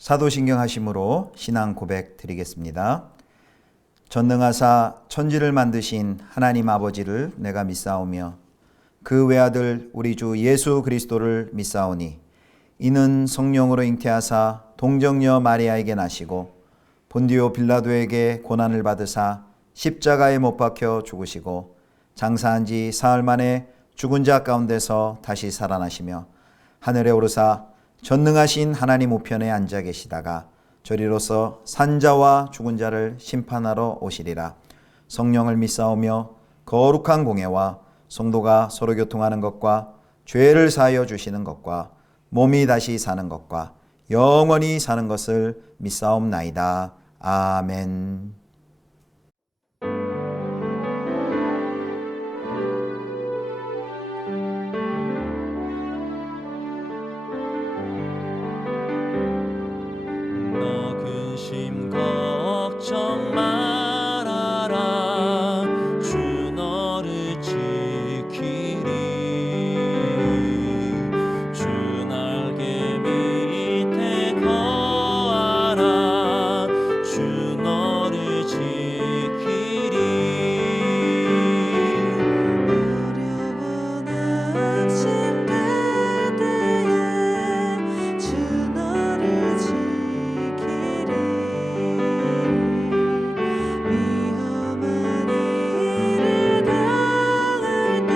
사도신경 하심으로 신앙 고백 드리겠습니다. 전능하사 천지를 만드신 하나님 아버지를 내가 믿사오며 그 외아들 우리 주 예수 그리스도를 믿사오니 이는 성령으로 잉태하사 동정녀 마리아에게 나시고 본디오 빌라도에게 고난을 받으사 십자가에 못 박혀 죽으시고 장사한 지 사흘 만에 죽은 자 가운데서 다시 살아나시며 하늘에 오르사 전능하신 하나님 우편에 앉아 계시다가 저리로서 산자와 죽은 자를 심판하러 오시리라. 성령을 믿사오며 거룩한 공예와 성도가 서로 교통하는 것과 죄를 사하여 주시는 것과 몸이 다시 사는 것과 영원히 사는 것을 믿사옵나이다. 아멘. 너 근심 걱정 말아라. 주 너를 지키리. 주 날개 밑에 거하라. 주 너를 지키리. 어려운 아침 그대에 주 너를 지키리. 위험한 일을 당할 때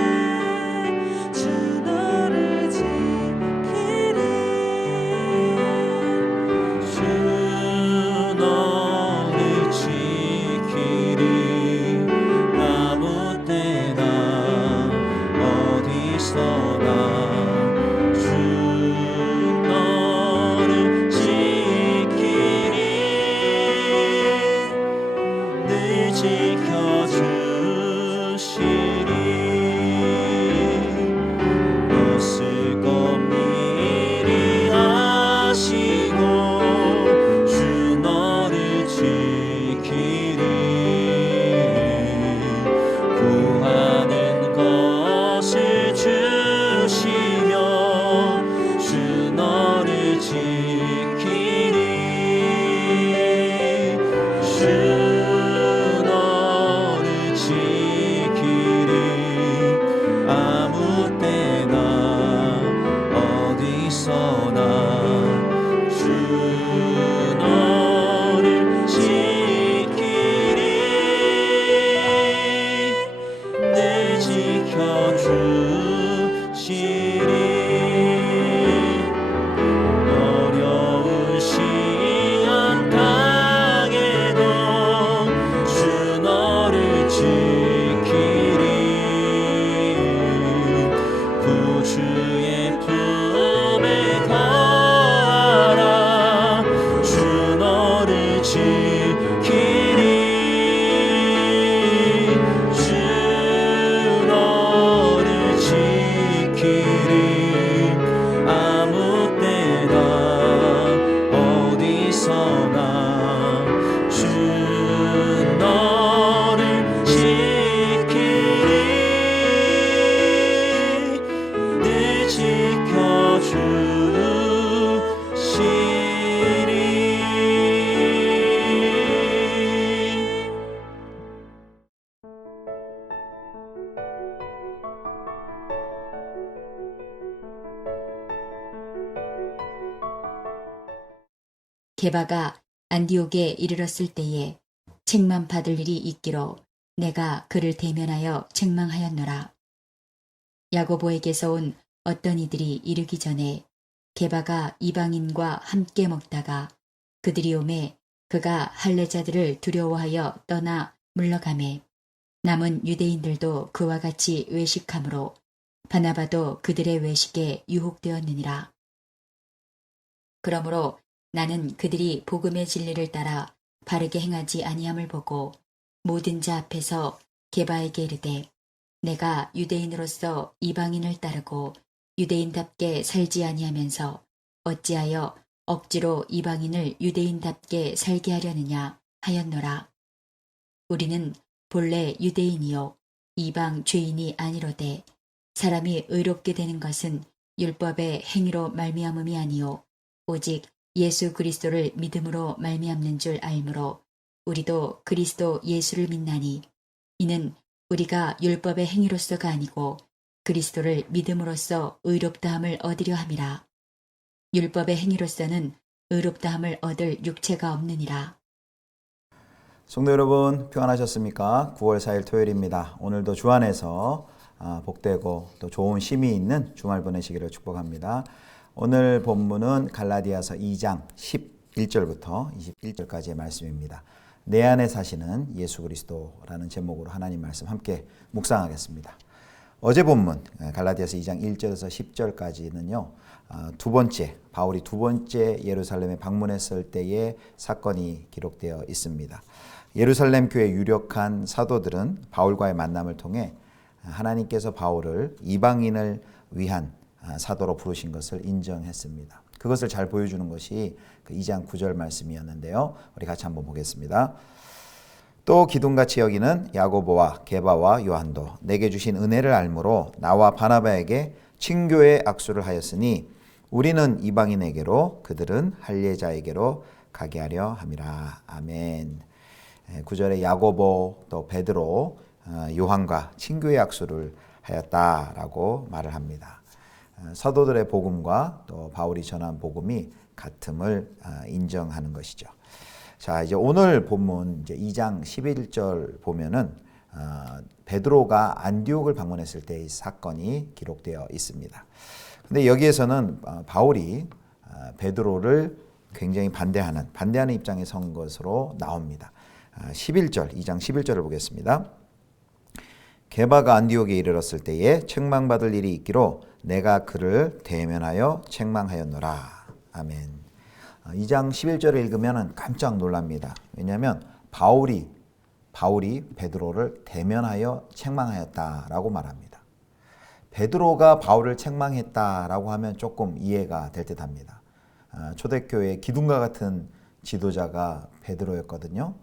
주 너를 지키리. 주 너를 지키리. 아무 때나 어디서나 주 너를 지키리. 늘 지켜주시리. 없을 것 미리 아시고 주 너를 지키리. 구하는 것을 주시며 주 너를 지키리. 주 너를 지키리. 아무 때나 어디서나 주 너를 지키리. 늘 지켜주시리. 어려운 시험 당해도 주 너를 지키리. 구주의 품에 거하라. 주 너를 지키리. 주 너를 지키리. 아무 때나 어디서나 주 너를 지키리. 늘 지켜주시리. 게바가 안디옥에 이르렀을 때에 책만 받을 일이 있기로 내가 그를 대면하여 책망하였노라. 야고보에게서 온 어떤 이들이 이르기 전에 게바가 이방인과 함께 먹다가 그들이 오매 그가 할례자들을 두려워하여 떠나 물러가매 남은 유대인들도 그와 같이 외식함으로 바나바도 그들의 외식에 유혹되었느니라. 그러므로 나는 그들이 복음의 진리를 따라 바르게 행하지 아니함을 보고 모든 자 앞에서 게바에게 이르되 내가 유대인으로서 이방인을 따르고 유대인답게 살지 아니하면서 어찌하여 억지로 이방인을 유대인답게 살게 하려느냐 하였노라. 우리는 본래 유대인이요 이방 죄인이 아니로되 사람이 의롭게 되는 것은 율법의 행위로 말미암음이 아니요 오직 예수 그리스도를 믿음으로 말미암는 줄 알므로 우리도 그리스도 예수를 믿나니 이는 우리가 율법의 행위로서가 아니고 그리스도를 믿음으로써 의롭다함을 얻으려 함이라. 율법의 행위로서는 의롭다함을 얻을 육체가 없느니라. 성도 여러분 평안하셨습니까? 9월 4일 토요일입니다. 오늘도 주 안에서 복되고 또 좋은 쉼이 있는 주말 보내시기를 축복합니다. 오늘 본문은 갈라디아서 2장 11절부터 21절까지의 말씀입니다. 내 안에 사시는 예수 그리스도라는 제목으로 하나님 말씀 함께 묵상하겠습니다. 어제 본문 갈라디아서 2장 1절에서 10절까지는요. 바울이 두 번째 예루살렘에 방문했을 때의 사건이 기록되어 있습니다. 예루살렘 교회 유력한 사도들은 바울과의 만남을 통해 하나님께서 바울을 이방인을 위한 사도로 부르신 것을 인정했습니다. 그것을 잘 보여주는 것이 그 2장 9절 말씀이었는데요. 우리 같이 한번 보겠습니다. 또 기둥같이 여기는 야고보와 게바와 요한도 내게 주신 은혜를 알므로 나와 바나바에게 친교의 악수를 하였으니 우리는 이방인에게로 그들은 할례자에게로 가게 하려 함이라. 아멘. 9절에 야고보 또 베드로 요한과 친교의 악수를 하였다라고 말을 합니다. 사도들의 복음과 또 바울이 전한 복음이 같음을 인정하는 것이죠. 자, 이제 오늘 본문 이제 2장 11절 보면은 베드로가 안디옥을 방문했을 때의 사건이 기록되어 있습니다. 근데 여기에서는 바울이 베드로를 굉장히 반대하는 입장에 선 것으로 나옵니다. 11절, 2장 11절을 보겠습니다. 게바가 안디옥에 이르렀을 때에 책망받을 일이 있기로 내가 그를 대면하여 책망하였노라. 아멘. 2장 11절을 읽으면 깜짝 놀랍니다. 왜냐하면 바울이 베드로를 대면하여 책망하였다라고 말합니다. 베드로가 바울을 책망했다라고 하면 조금 이해가 될 듯합니다. 초대교회 기둥과 같은 지도자가 베드로였거든요.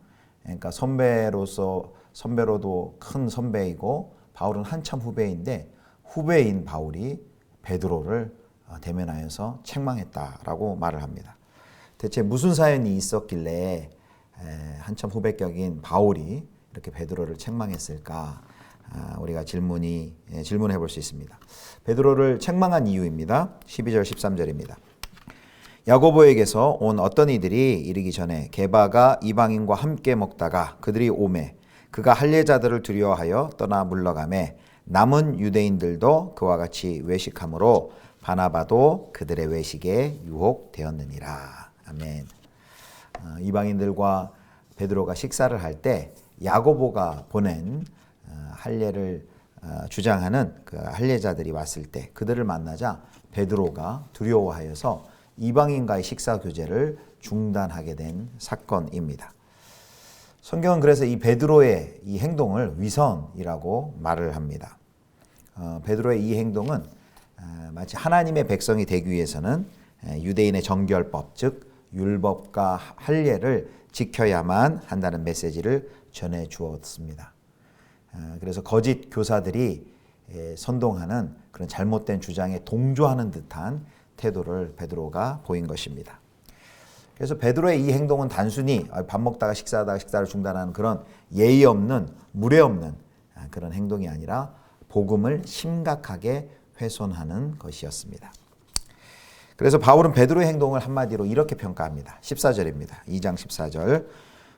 그러니까 선배로도 큰 선배이고 바울은 한참 후배인데 후배인 바울이 베드로를 대면하여서 책망했다라고 말을 합니다. 대체 무슨 사연이 있었길래 한참 후배격인 바울이 이렇게 베드로를 책망했을까? 우리가 질문해 볼 수 있습니다. 베드로를 책망한 이유입니다. 12절 13절입니다. 야고보에게서 온 어떤 이들이 이르기 전에 게바가 이방인과 함께 먹다가 그들이 오매 그가 할례자들을 두려워하여 떠나 물러가매 남은 유대인들도 그와 같이 외식함으로 바나바도 그들의 외식에 유혹되었느니라. 아멘. 이방인들과 베드로가 식사를 할 때 야고보가 보낸 할례를 주장하는 그 할례자들이 왔을 때 그들을 만나자 베드로가 두려워하여서 이방인과의 식사 교제를 중단하게 된 사건입니다. 성경은 그래서 이 베드로의 이 행동을 위선이라고 말을 합니다. 베드로의 이 행동은 마치 하나님의 백성이 되기 위해서는 유대인의 정결법, 즉 율법과 할례를 지켜야만 한다는 메시지를 전해 주었습니다. 그래서 거짓 교사들이 선동하는 그런 잘못된 주장에 동조하는 듯한 태도를 베드로가 보인 것입니다. 그래서 베드로의 이 행동은 단순히 밥 먹다가 식사하다가 식사를 중단하는 그런 예의 없는 무례 없는 그런 행동이 아니라 복음을 심각하게 훼손하는 것이었습니다. 그래서 바울은 베드로의 행동을 한마디로 이렇게 평가합니다. 14절입니다. 2장 14절.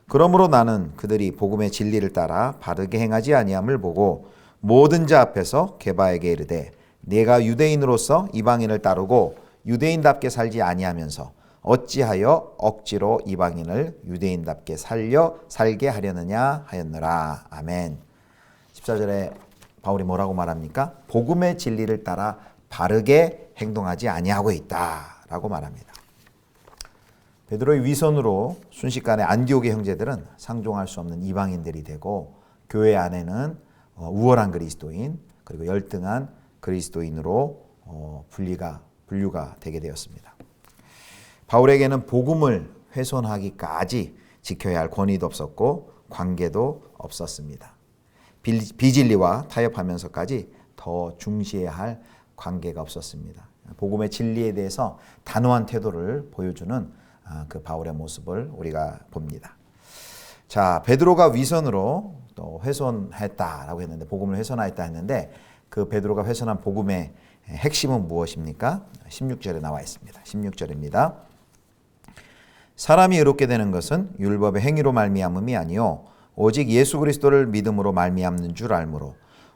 그러므로 나는 그들이 복음의 진리를 따라 바르게 행하지 아니함을 보고 모든 자 앞에서 게바에게 이르되 내가 유대인으로서 이방인을 따르고 유대인답게 살지 아니하면서 어찌하여 억지로 이방인을 유대인답게 살게 하려느냐 하였노라. 아멘. 14절에 바울이 뭐라고 말합니까? 복음의 진리를 따라 바르게 행동하지 아니하고 있다라고 말합니다. 베드로의 위선으로 순식간에 안디옥의 형제들은 상종할 수 없는 이방인들이 되고 교회 안에는 우월한 그리스도인 그리고 열등한 그리스도인으로 분류가 되게 되었습니다. 바울에게는 복음을 훼손하기까지 지켜야 할 권위도 없었고 관계도 없었습니다. 비진리와 타협하면서까지 더 중시해야 할 관계가 없었습니다. 복음의 진리에 대해서 단호한 태도를 보여주는 그 바울의 모습을 우리가 봅니다. 자, 베드로가 위선으로 또 훼손했다라고 했는데, 복음을 훼손하였다 했는데, 그 베드로가 훼손한 복음의 핵심은 무엇입니까? 16절에 나와 있습니다. 16절입니다. 사람이 의롭게 되는 것은 율법의 행위로 말미암음이 아니요 오직 예수 그리스도를 믿음으로 말미암는 줄 알므로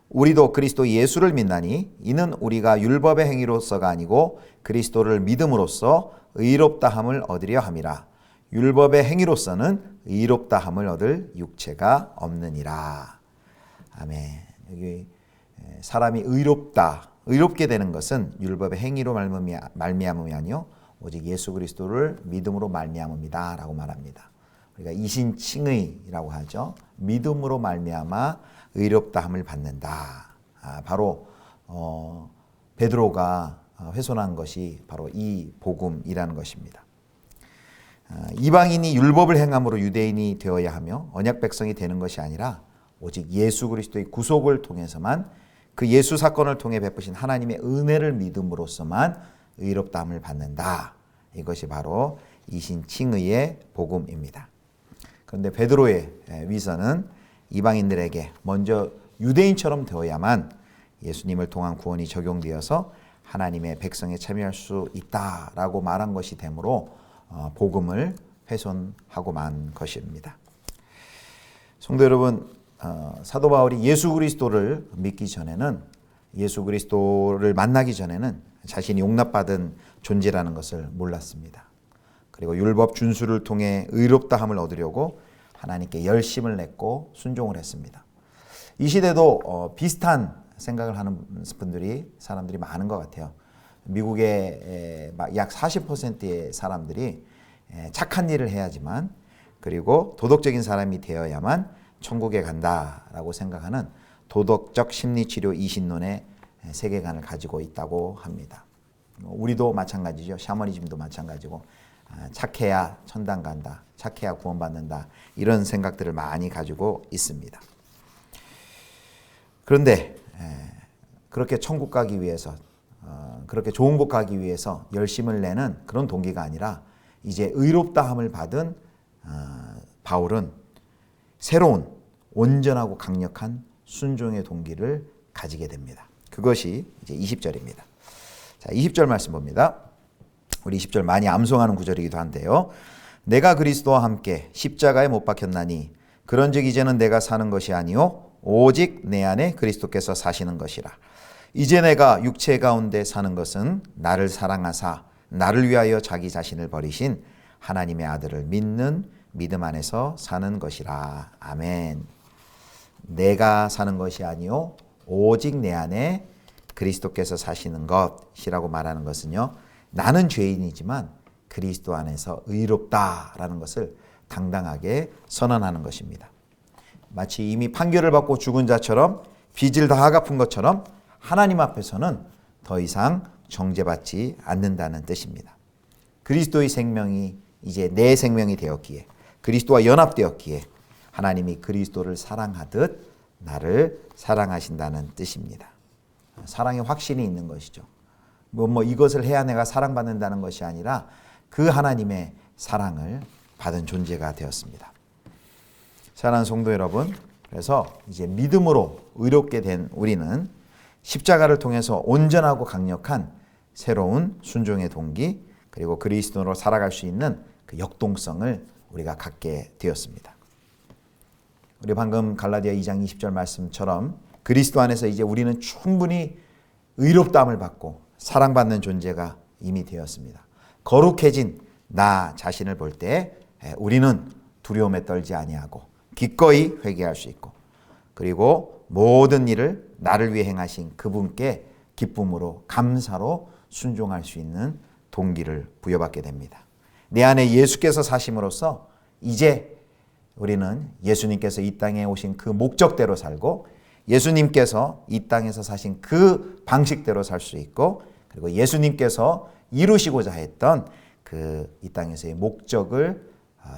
우리도 그리스도 예수를 믿나니 이는 우리가 율법의 행위로서가 아니고 그리스도를 믿음으로써 의롭다함을 얻으려 함이라. 율법의 행위로서는 의롭다함을 얻을 육체가 없느니라. 아멘. 여기 사람이 의롭게 되는 것은 율법의 행위로 말미암음이 아니요 오직 예수 그리스도를 믿음으로 말미암음이다 라고 말합니다. 우리가 이신칭의라고 하죠. 믿음으로 말미암아 의롭다함을 받는다. 바로 베드로가 훼손한 것이 바로 이 복음이라는 것입니다. 이방인이 율법을 행함으로 유대인이 되어야 하며 언약 백성이 되는 것이 아니라 오직 예수 그리스도의 구속을 통해서만, 그 예수 사건을 통해 베푸신 하나님의 은혜를 믿음으로써만 의롭다함을 받는다. 이것이 바로 이신칭의의 복음입니다. 그런데 베드로의 위선은 이방인들에게 먼저 유대인처럼 되어야만 예수님을 통한 구원이 적용되어서 하나님의 백성에 참여할 수 있다라고 말한 것이 되므로 복음을 훼손하고 만 것입니다. 성도 여러분, 사도 바울이 예수 그리스도를 믿기 전에는, 예수 그리스도를 만나기 전에는 자신이 용납받은 존재라는 것을 몰랐습니다. 그리고 율법 준수를 통해 의롭다함을 얻으려고 하나님께 열심을 냈고 순종을 했습니다. 이 시대도 비슷한 생각을 하는 사람들이 많은 것 같아요. 미국의 약 40%의 사람들이 착한 일을 해야지만, 그리고 도덕적인 사람이 되어야만 천국에 간다라고 생각하는 도덕적 심리치료 이신론의 세계관을 가지고 있다고 합니다. 우리도 마찬가지죠. 샤머니즘도 마찬가지고 착해야 천당 간다, 착해야 구원받는다, 이런 생각들을 많이 가지고 있습니다. 그런데 그렇게 천국 가기 위해서, 그렇게 좋은 곳 가기 위해서 열심을 내는 그런 동기가 아니라 이제 의롭다함을 받은 바울은 새로운 온전하고 강력한 순종의 동기를 가지게 됩니다. 그것이 이제 20절입니다. 자, 20절 말씀 봅니다. 우리 20절 많이 암송하는 구절이기도 한데요. 내가 그리스도와 함께 십자가에 못 박혔나니 그런즉 이제는 내가 사는 것이 아니요 오직 내 안에 그리스도께서 사시는 것이라. 이제 내가 육체 가운데 사는 것은 나를 사랑하사 나를 위하여 자기 자신을 버리신 하나님의 아들을 믿는 믿음 안에서 사는 것이라. 아멘. 내가 사는 것이 아니요 오직 내 안에 그리스도께서 사시는 것이라고 말하는 것은요, 나는 죄인이지만 그리스도 안에서 의롭다라는 것을 당당하게 선언하는 것입니다. 마치 이미 판결을 받고 죽은 자처럼, 빚을 다 갚은 것처럼 하나님 앞에서는 더 이상 정죄받지 않는다는 뜻입니다. 그리스도의 생명이 이제 내 생명이 되었기에, 그리스도와 연합되었기에 하나님이 그리스도를 사랑하듯 나를 사랑하신다는 뜻입니다. 사랑의 확신이 있는 것이죠. 이것을 해야 내가 사랑받는다는 것이 아니라 그 하나님의 사랑을 받은 존재가 되었습니다. 사랑하는 성도 여러분, 그래서 이제 믿음으로 의롭게 된 우리는 십자가를 통해서 온전하고 강력한 새로운 순종의 동기, 그리고 그리스도로 살아갈 수 있는 그 역동성을 우리가 갖게 되었습니다. 우리 방금 갈라디아 2장 20절 말씀처럼 그리스도 안에서 이제 우리는 충분히 의롭다함을 받고 사랑받는 존재가 이미 되었습니다. 거룩해진 나 자신을 볼 때 우리는 두려움에 떨지 아니하고 기꺼이 회개할 수 있고, 그리고 모든 일을 나를 위해 행하신 그분께 기쁨으로 감사로 순종할 수 있는 동기를 부여받게 됩니다. 내 안에 예수께서 사심으로써 이제 우리는 예수님께서 이 땅에 오신 그 목적대로 살고, 예수님께서 이 땅에서 사신 그 방식대로 살 수 있고, 그리고 예수님께서 이루시고자 했던 그 이 땅에서의 목적을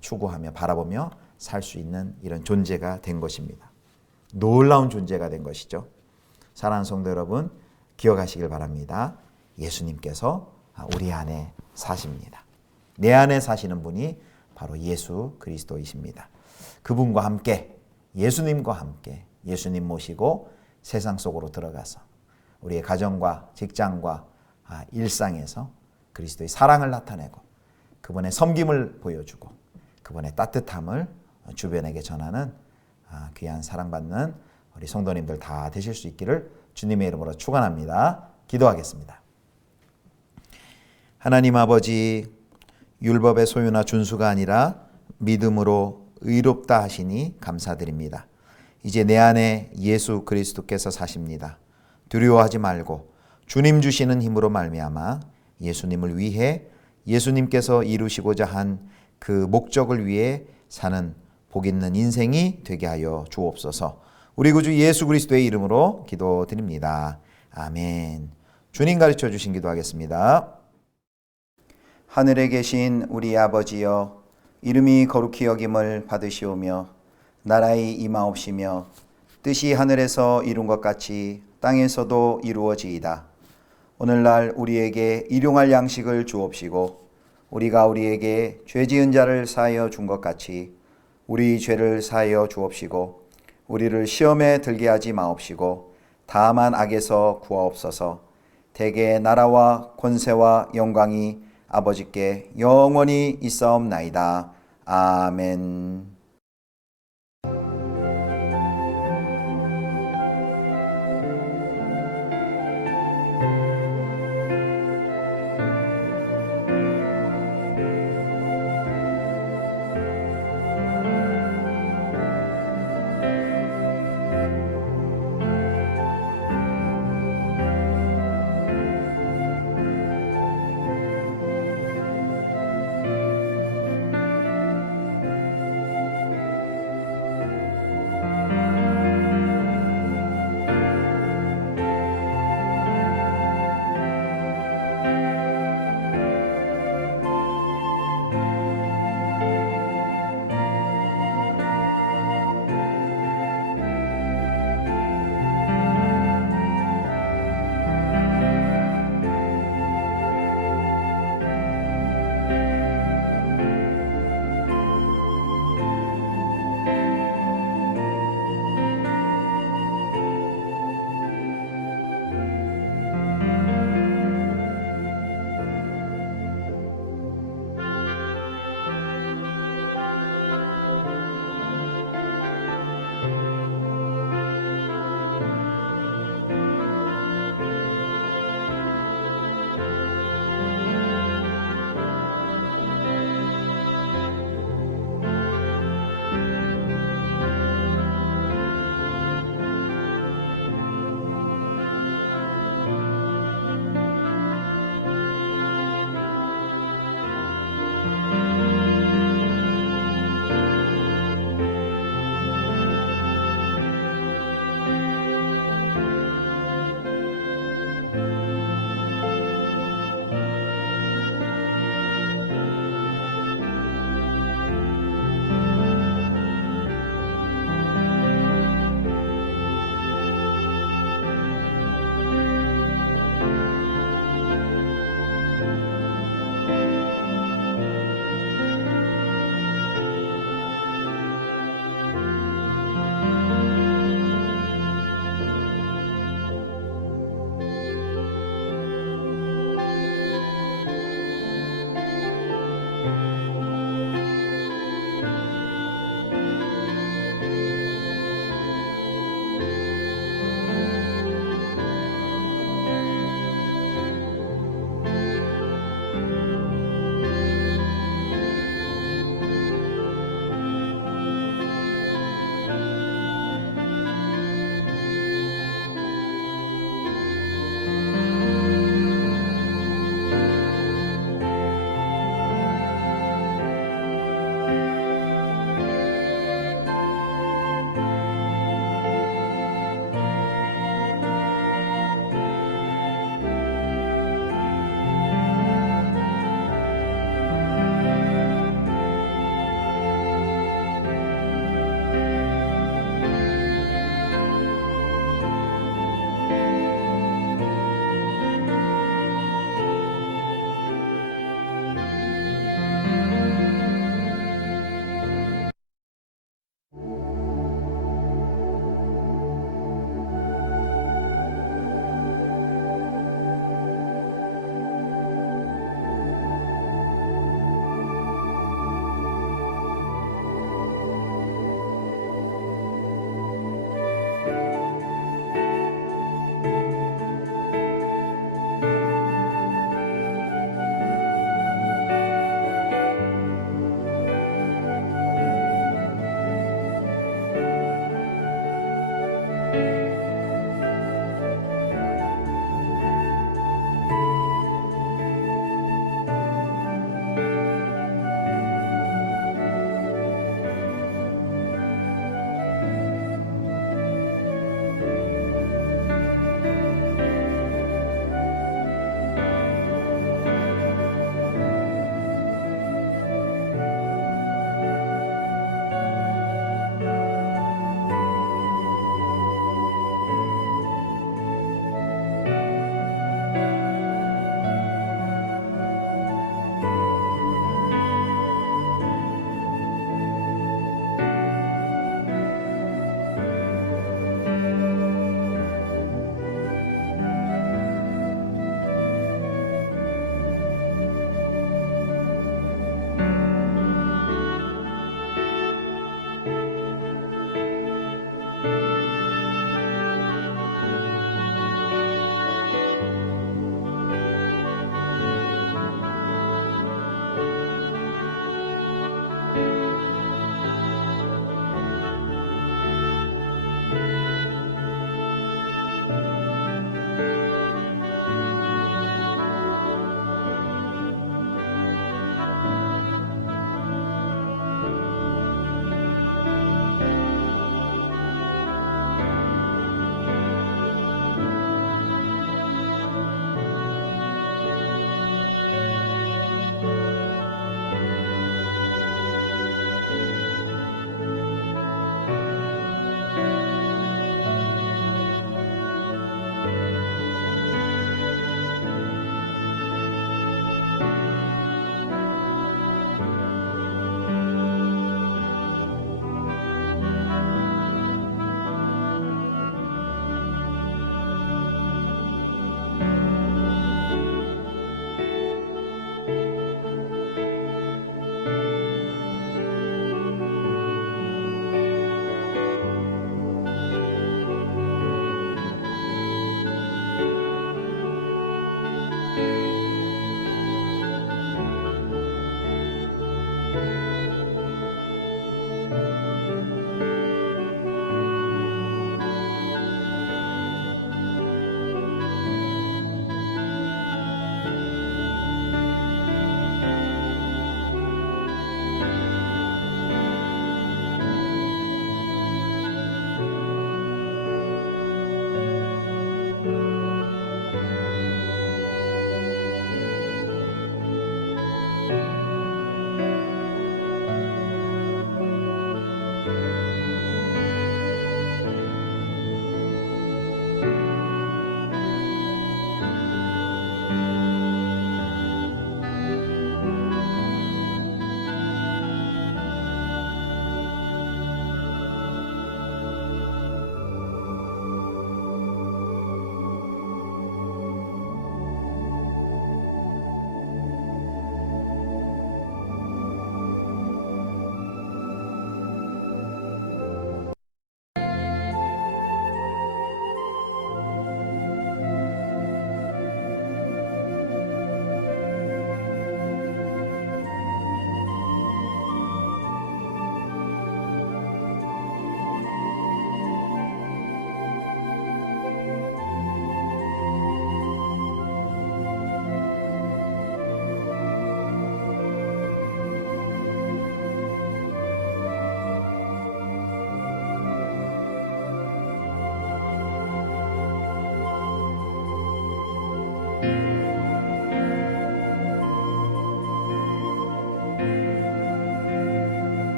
추구하며 바라보며 살 수 있는 이런 존재가 된 것입니다. 놀라운 존재가 된 것이죠. 사랑하는 성도 여러분, 기억하시길 바랍니다. 예수님께서 우리 안에 사십니다. 내 안에 사시는 분이 바로 예수 그리스도이십니다. 그분과 함께, 예수님과 함께 예수님 모시고 세상 속으로 들어가서 우리의 가정과 직장과 일상에서 그리스도의 사랑을 나타내고 그분의 섬김을 보여주고 그분의 따뜻함을 주변에게 전하는 귀한 사랑받는 우리 성도님들 다 되실 수 있기를 주님의 이름으로 축원합니다. 기도하겠습니다. 하나님 아버지, 율법의 소유나 준수가 아니라 믿음으로 의롭다 하시니 감사드립니다. 이제 내 안에 예수 그리스도께서 사십니다. 두려워하지 말고 주님 주시는 힘으로 말미암아 예수님을 위해 예수님께서 이루시고자 한 그 목적을 위해 사는 복 있는 인생이 되게 하여 주옵소서. 우리 구주 예수 그리스도의 이름으로 기도드립니다. 아멘. 주님 가르쳐 주신 기도하겠습니다. 하늘에 계신 우리 아버지여, 이름이 거룩히 여김을 받으시오며 나라의 임하옵시며 뜻이 하늘에서 이룬 것 같이 땅에서도 이루어지이다. 오늘날 우리에게 일용할 양식을 주옵시고 우리가 우리에게 죄 지은 자를 사하여 준 것 같이 우리 죄를 사하여 주옵시고 우리를 시험에 들게 하지 마옵시고 다만 악에서 구하옵소서. 대개 나라와 권세와 영광이 아버지께 영원히 있사옵나이다. 아멘.